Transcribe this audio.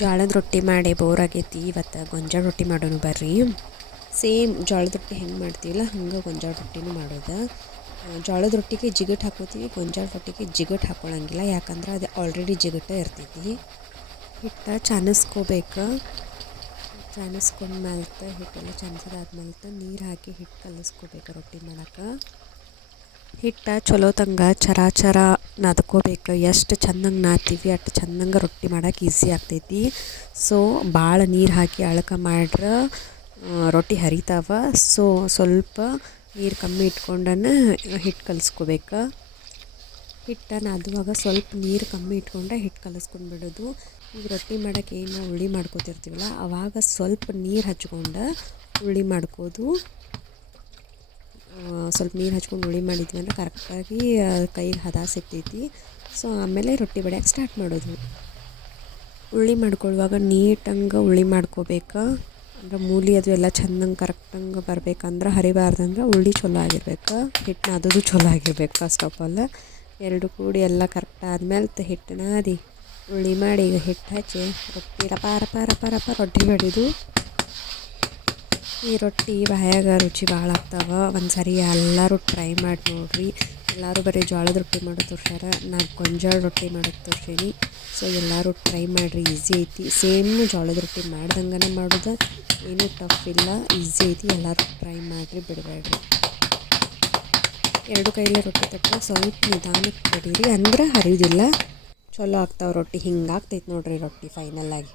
ಜೋಳದ ರೊಟ್ಟಿ ಮಾಡಿ ಬೋರ್ ಆಗೈತಿ. ಇವತ್ತು ಗೊಂಜಾಳ ರೊಟ್ಟಿ ಮಾಡೋಣ ಬರ್ರಿ. ಸೇಮ್ ಜೋಳದ ರೊಟ್ಟಿ ಹೆಂಗೆ ಮಾಡ್ತೀವಲ್ಲ ಹಂಗೆ ಗೊಂಜಾಳ ರೊಟ್ಟಿನೂ ಮಾಡೋದು. ಜೋಳದ ರೊಟ್ಟಿಗೆ ಜಿಗಟ್ ಹಾಕೋತೀವಿ, ಗೊಂಜಾಳ ರೊಟ್ಟಿಗೆ ಜಿಗಟ್ ಹಾಕೊಳ್ಳಂಗಿಲ್ಲ, ಯಾಕಂದ್ರೆ ಅದು ಆಲ್ರೆಡಿ ಜಿಗಟ ಇರ್ತೈತಿ. ಹಿಟ್ಟು ಚಾನಿಸ್ಕೋಬೇಕು. ಚಾನಿಸ್ಕೊಂಡ್ಮೇಲೆ ಹಿಟ್ಟೆಲ್ಲ ಚಾನಿಸಿದಾದ್ಮೇಲೆ ನೀರು ಹಾಕಿ ಹಿಟ್ಟು ಕಲಿಸ್ಕೋಬೇಕು ರೊಟ್ಟಿ ಮಾಡೋಕೆ. ಹಿಟ್ಟು ಚಲೋ ತಂಗ ಚರ ನಾದ್ಕೋಬೇಕು. ಎಷ್ಟು ಚೆಂದಂಗೆ ನಾದ್ತೀವಿ ಅಷ್ಟು ಚೆಂದಂಗೆ ರೊಟ್ಟಿ ಮಾಡೋಕೆ ಈಸಿ ಆಗ್ತೈತಿ. ಸೊ ಭಾಳ ನೀರು ಹಾಕಿ ಅಳಕ ಮಾಡ್ರೆ ರೊಟ್ಟಿ ಹರಿತಾವ. ಸೊ ಸ್ವಲ್ಪ ನೀರು ಕಮ್ಮಿ ಇಟ್ಕೊಂಡನ ಹಿಟ್ಟು ಕಲಿಸ್ಕೋಬೇಕು. ಹಿಟ್ಟು ನಾದುವಾಗ ಸ್ವಲ್ಪ ನೀರು ಕಮ್ಮಿ ಇಟ್ಕೊಂಡ್ರೆ ಹಿಟ್ಟು ಕಲಿಸ್ಕೊಂಡು ಬಿಡೋದು. ಈಗ ರೊಟ್ಟಿ ಮಾಡೋಕೆ ಏನು ಉಳ್ಳಿ ಮಾಡ್ಕೋತಿರ್ತೀವಲ್ಲ ಆವಾಗ ಸ್ವಲ್ಪ ನೀರು ಹಚ್ಕೊಂಡು ಉಳ್ಳಿ ಮಾಡ್ಕೋದು. ಸ್ವಲ್ಪ ನೀರು ಹಚ್ಕೊಂಡು ಉಳ್ಳಿ ಮಾಡಿದ್ವಿ ಅಂದ್ರೆ ಕರೆಕ್ಟಾಗಿ ಕೈಗೆ ಹದ ಸಿಗ್ತೈತಿ. ಸೊ ಆಮೇಲೆ ರೊಟ್ಟಿ ಬಡಿಯೋಕೆ ಸ್ಟಾರ್ಟ್ ಮಾಡೋದು. ಉಳ್ಳಿ ಮಾಡ್ಕೊಳ್ಳುವಾಗ ನೀಟಂಗೆ ಉಳ್ಳಿ ಮಾಡ್ಕೋಬೇಕು. ಅಂದ್ರೆ ಮೂಲಿ ಅದು ಎಲ್ಲ ಚೆಂದಂಗೆ ಕರೆಕ್ಟಂಗೆ ಬರ್ಬೇಕಂದ್ರೆ ಹರಿಬಾರ್ದಂದ್ರೆ ಉಳ್ಳಿ ಚಲೋ ಆಗಿರ್ಬೇಕು. ಹಿಟ್ಟು ನಾದೋದು ಚಲೋ ಆಗಿರ್ಬೇಕು. ಫಸ್ಟ್ ಆಫ್ ಆಲ್ ಎರಡು ಕೂಡಿ ಎಲ್ಲ ಕರೆಕ್ಟ್ ಆದ್ಮೇಲೆ ಹಿಟ್ಟು ನಾದಿ ಉಳ್ಳಿ ಮಾಡಿ ಈಗ ಹಿಟ್ಟು ಹಚ್ಚಿ ರೊಟ್ಟಿ ರಪ ರೊಟ್ಟಿ ಬಡಿದು. ಈ ರೊಟ್ಟಿ ಬಾಯಾಗ ರುಚಿ ಭಾಳ ಆಗ್ತಾವೆ. ಒಂದು ಸರಿ ಎಲ್ಲರೂ ಟ್ರೈ ಮಾಡಿ ನೋಡಿರಿ. ಎಲ್ಲರೂ ಬರೀ ಜೋಳದ ರೊಟ್ಟಿ ಮಾಡೋದು ತೋರ್ಸ್ಯಾರ, ನಾನು ಗೊಂಜಾಳ ರೊಟ್ಟಿ ಮಾಡೋದು ತೋರ್ಸೀನಿ. ಸೊ ಎಲ್ಲರೂ ಟ್ರೈ ಮಾಡಿರಿ, ಈಸಿ ಐತಿ. ಸೇಮ್ ಜೋಳದ ರೊಟ್ಟಿ ಮಾಡ್ದಂಗೆ ಮಾಡೋದು, ಏನೂ ಟಫ್ ಇಲ್ಲ, ಈಸಿ ಐತಿ. ಎಲ್ಲರೂ ಟ್ರೈ ಮಾಡಿರಿ, ಬಿಡಬೇಡ್ರಿ. ಎರಡು ಕೈಲೇ ರೊಟ್ಟಿ ತಟ್ಟರೆ ಸ್ವಲ್ಪ ನಿಧಾನಕ್ಕೆ ಬಡೀರಿ, ಅಂದ್ರೆ ಹರಿಯೋದಿಲ್ಲ, ಚಲೋ ಆಗ್ತಾವೆ ರೊಟ್ಟಿ. ಹಿಂಗೆ ಆಗ್ತೈತೆ ನೋಡಿರಿ ರೊಟ್ಟಿ ಫೈನಲ್ಲಾಗಿ.